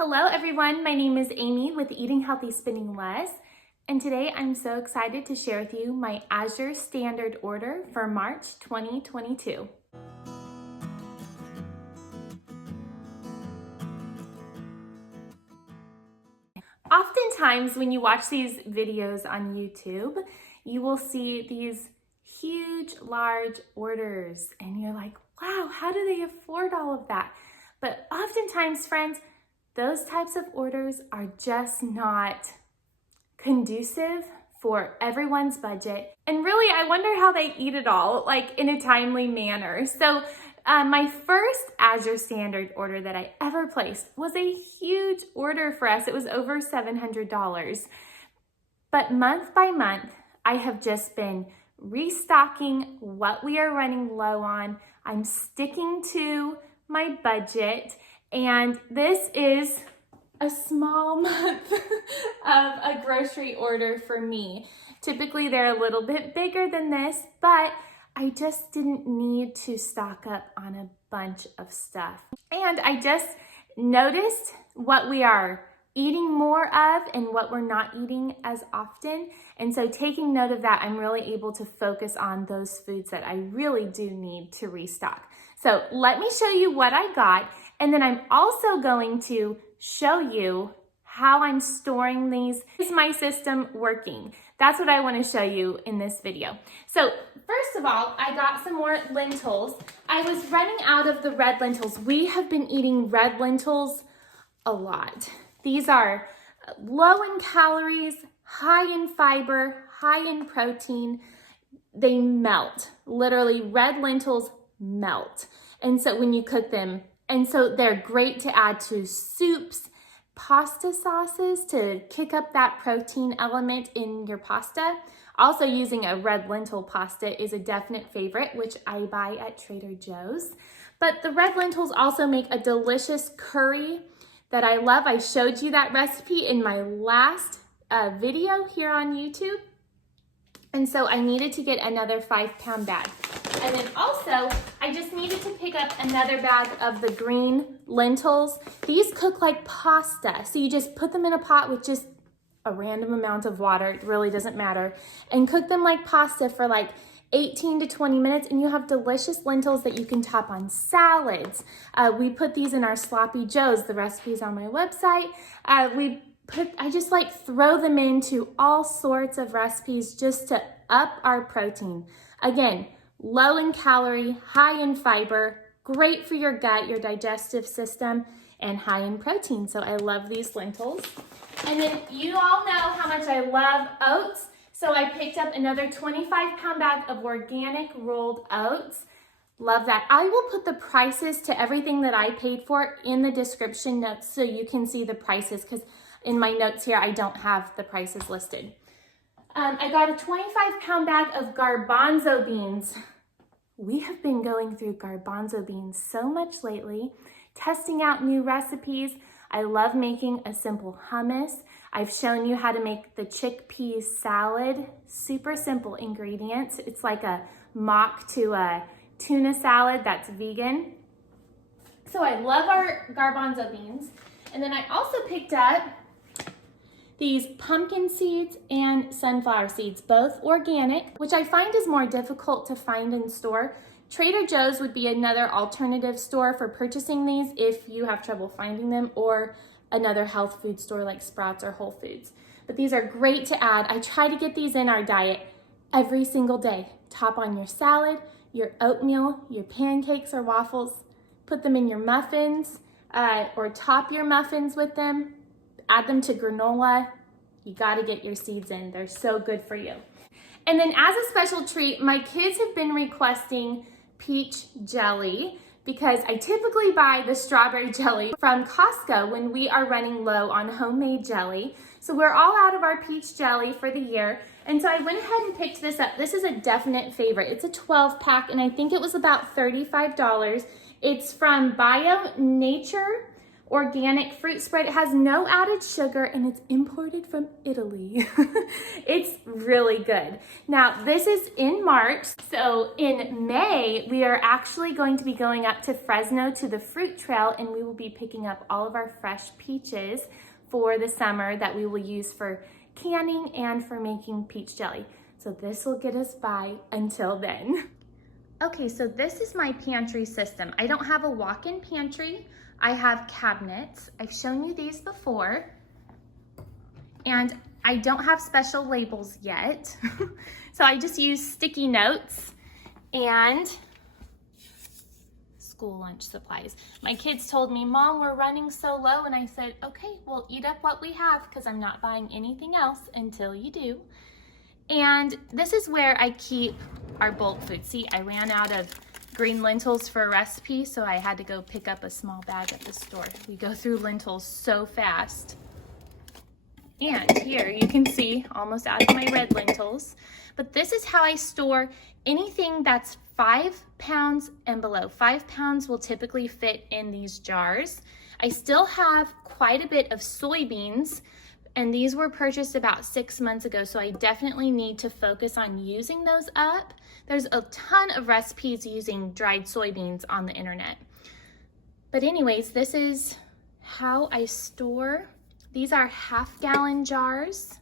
Hello everyone, my name is Amy with Eating Healthy Spinning Less, and today I'm so excited to share with you my Azure Standard order for March 2022. Oftentimes when you watch these videos on YouTube, you will see these huge, large orders and you're like, wow, how do they afford all of that? But oftentimes, friends, those types of orders are just not conducive for everyone's budget. And really, I wonder how they eat it all, like in a timely manner. So my first Azure Standard order that I ever placed was a huge order for us. It was over $700. But month by month, I have just been restocking what we are running low on. I'm sticking to my budget. And this is a small month of a grocery order for me. Typically, they're a little bit bigger than this, but I just didn't need to stock up on a bunch of stuff. And I just noticed what we are eating more of and what we're not eating as often. And so taking note of that, I'm really able to focus on those foods that I really do need to restock. So let me show you what I got. And then I'm also going to show you how I'm storing these. Is my system working? That's what I want to show you in this video. So first of all, I got some more lentils. I was running out of the red lentils. We have been eating red lentils a lot. These are low in calories, high in fiber, high in protein. They melt. Literally, red lentils melt. And so when you cook them, and so they're great to add to soups, pasta sauces to kick up that protein element in your pasta. Also, using a red lentil pasta is a definite favorite, which I buy at Trader Joe's. But the red lentils also make a delicious curry that I love. I showed you that recipe in my last video here on YouTube. And so I needed to get another 5-pound bag. And then also, I just needed to pick up another bag of the green lentils. These cook like pasta. So you just put them in a pot with just a random amount of water. It really doesn't matter. And cook them like pasta for like 18 to 20 minutes. And you have delicious lentils that you can top on salads. We put these in our sloppy joes. The recipe's on my website. I just like throw them into all sorts of recipes just to up our protein. Again, low in calorie, high in fiber, great for your gut, your digestive system, and high in protein. So I love these lentils. And then you all know how much I love oats. So I picked up another 25-pound bag of organic rolled oats. Love that. I will put the prices to everything that I paid for in the description notes so you can see the prices, because in my notes here, I don't have the prices listed. I got a 25-pound bag of garbanzo beans. We have been going through garbanzo beans so much lately, testing out new recipes. I love making a simple hummus. I've shown you how to make the chickpea salad. Super simple ingredients. It's like a mock to a tuna salad that's vegan. So I love our garbanzo beans. And then I also picked up these pumpkin seeds and sunflower seeds, both organic, which I find is more difficult to find in store. Trader Joe's would be another alternative store for purchasing these if you have trouble finding them, or another health food store like Sprouts or Whole Foods. But these are great to add. I try to get these in our diet every single day. Top on your salad, your oatmeal, your pancakes or waffles. Put them in your muffins or top your muffins with them. Add them to granola. You gotta get your seeds in. They're so good for you. And then as a special treat, my kids have been requesting peach jelly because I typically buy the strawberry jelly from Costco when we are running low on homemade jelly. So we're all out of our peach jelly for the year. And so I went ahead and picked this up. This is a definite favorite. It's a 12-pack and I think it was about $35. It's from Bionaturae, organic fruit spread. It has no added sugar and it's imported from Italy. It's really good. Now, this is in March. So in May, we are actually going to be going up to Fresno to the fruit trail, and we will be picking up all of our fresh peaches for the summer that we will use for canning and for making peach jelly. So this will get us by until then. Okay, so this is my pantry system. I don't have a walk-in pantry. I have cabinets. I've shown you these before. And I don't have special labels yet. So I just use sticky notes and school lunch supplies. My kids told me, Mom, we're running so low. And I said, okay, we'll eat up what we have because I'm not buying anything else until you do. And this is where I keep our bulk food. See, I ran out of green lentils for a recipe, so I had to go pick up a small bag at the store. We go through lentils so fast. And here you can see almost out of my red lentils. But this is how I store anything that's 5 pounds and below. 5 pounds will typically fit in these jars. I still have quite a bit of soybeans, and these were purchased about 6 months ago, so I definitely need to focus on using those up. There's a ton of recipes using dried soybeans on the internet. But anyways, this is how I store. These are half-gallon jars.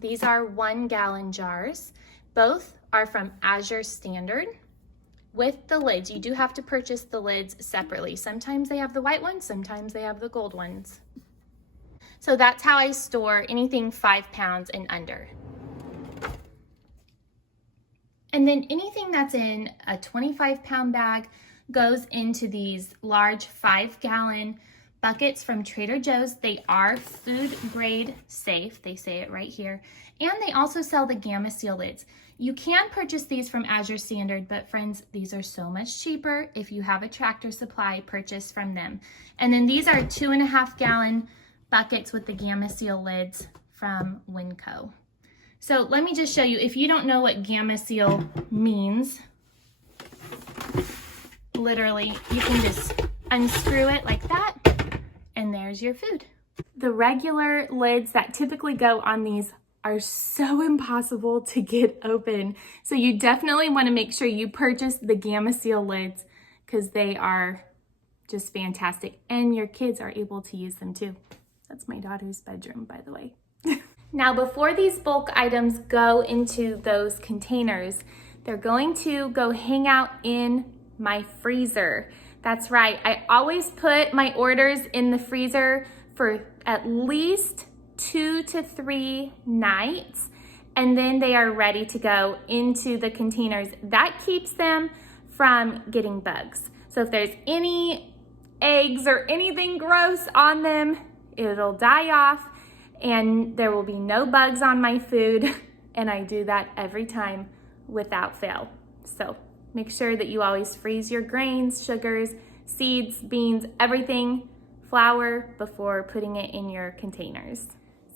These are 1-gallon jars. Both are from Azure Standard with the lids. You do have to purchase the lids separately. Sometimes they have the white ones, sometimes they have the gold ones. So that's how I store anything 5 pounds and under. And then anything that's in a 25-pound bag goes into these large 5-gallon buckets from Trader Joe's. They are food grade safe. They say it right here. And they also sell the Gamma Seal lids. You can purchase these from Azure Standard, but friends, these are so much cheaper if you have a Tractor Supply purchase from them. And then these are 2.5-gallon buckets with the Gamma Seal lids from Winco. So let me just show you, if you don't know what Gamma Seal means, literally you can just unscrew it like that and there's your food. The regular lids that typically go on these are so impossible to get open. So you definitely want to make sure you purchase the Gamma Seal lids because they are just fantastic and your kids are able to use them too. That's my daughter's bedroom, by the way. Now, before these bulk items go into those containers, they're going to go hang out in my freezer. That's right, I always put my orders in the freezer for at least 2 to 3 nights, and then they are ready to go into the containers. That keeps them from getting bugs. So if there's any eggs or anything gross on them, it'll die off and there will be no bugs on my food. And I do that every time without fail. So make sure that you always freeze your grains, sugars, seeds, beans, everything, flour, before putting it in your containers.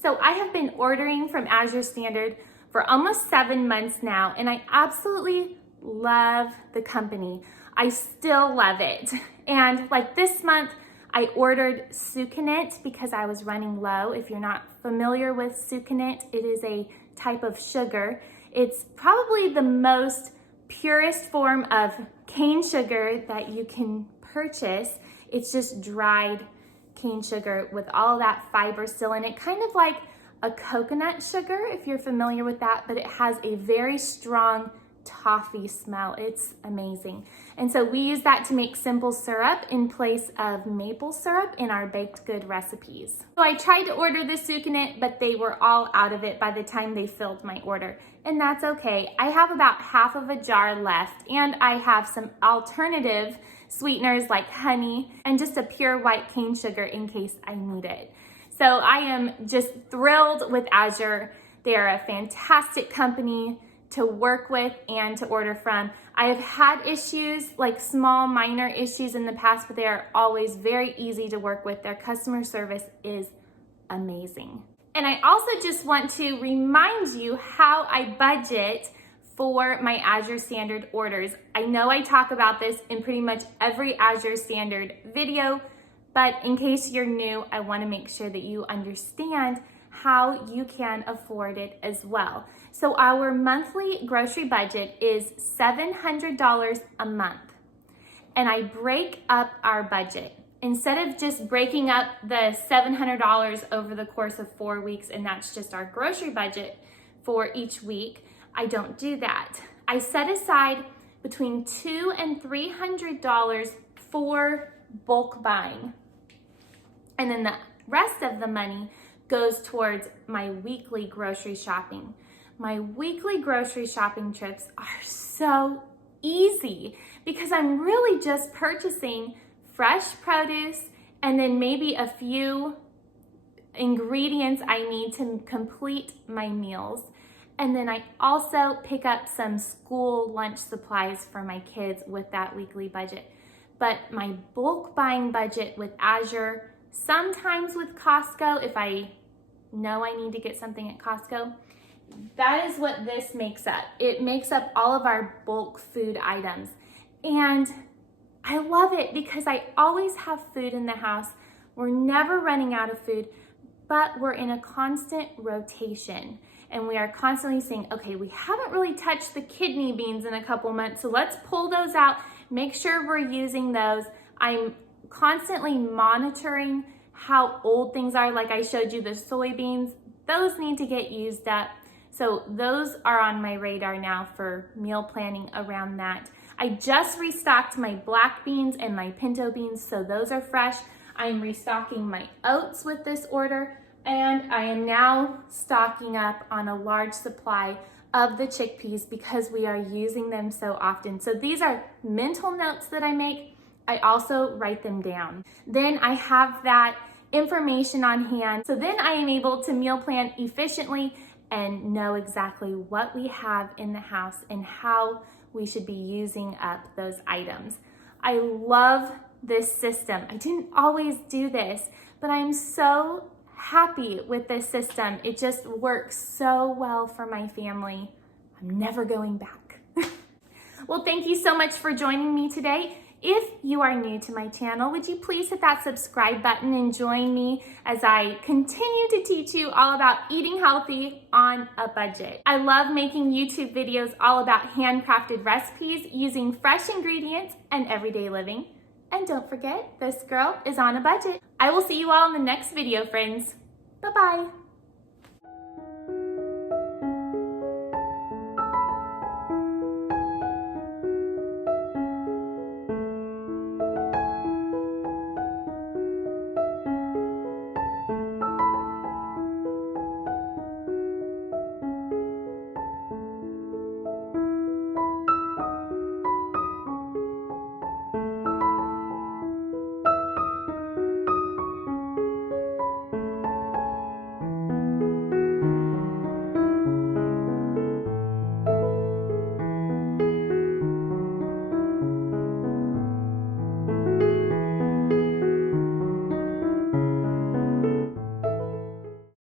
So I have been ordering from Azure Standard for almost 7 months now, and I absolutely love the company. I still love it. And like this month, I ordered sucanate because I was running low. If you're not familiar with sucanate, it is a type of sugar. It's probably the most purest form of cane sugar that you can purchase. It's just dried cane sugar with all that fiber still in it, kind of like a coconut sugar, if you're familiar with that, but it has a very strong toffee smell. It's amazing. And so we use that to make simple syrup in place of maple syrup in our baked good recipes. So I tried to order the sucanate, but they were all out of it by the time they filled my order. And that's okay. I have about half of a jar left, and I have some alternative sweeteners like honey and just a pure white cane sugar in case I need it. So I am just thrilled with Azure. They are a fantastic company to work with and to order from. I have had issues, like small minor issues in the past, but they are always very easy to work with. Their customer service is amazing. And I also just want to remind you how I budget for my Azure Standard orders. I know I talk about this in pretty much every Azure Standard video, But in case you're new, I want to make sure that you understand how you can afford it as well. So our monthly grocery budget is $700 a month. And I break up our budget. Instead of just breaking up the $700 over the course of 4 weeks, and that's just our grocery budget for each week, I don't do that. I set aside between $200 and $300 for bulk buying. And then the rest of the money goes towards my weekly grocery shopping. My weekly grocery shopping trips are so easy because I'm really just purchasing fresh produce and then maybe a few ingredients I need to complete my meals. And then I also pick up some school lunch supplies for my kids with that weekly budget. But my bulk buying budget with Azure, sometimes with Costco, if I know I need to get something at Costco, that is what this makes up. It makes up all of our bulk food items. And I love it because I always have food in the house. We're never running out of food, but we're in a constant rotation. And we are constantly saying, okay, we haven't really touched the kidney beans in a couple months, so let's pull those out, make sure we're using those. I'm constantly monitoring how old things are. Like I showed you the soybeans, those need to get used up. So those are on my radar now for meal planning around that. I just restocked my black beans and my pinto beans, so those are fresh. I'm restocking my oats with this order, and I am now stocking up on a large supply of the chickpeas because we are using them so often. So these are mental notes that I make. I also write them down. Then I have that information on hand. So then I am able to meal plan efficiently and know exactly what we have in the house and how we should be using up those items. I love this system. I didn't always do this, but I'm so happy with this system. It just works so well for my family. I'm never going back. Well, thank you so much for joining me today. If you are new to my channel, would you please hit that subscribe button and join me as I continue to teach you all about eating healthy on a budget. I love making YouTube videos all about handcrafted recipes using fresh ingredients and everyday living. And don't forget, this girl is on a budget. I will see you all in the next video, friends. Bye-bye.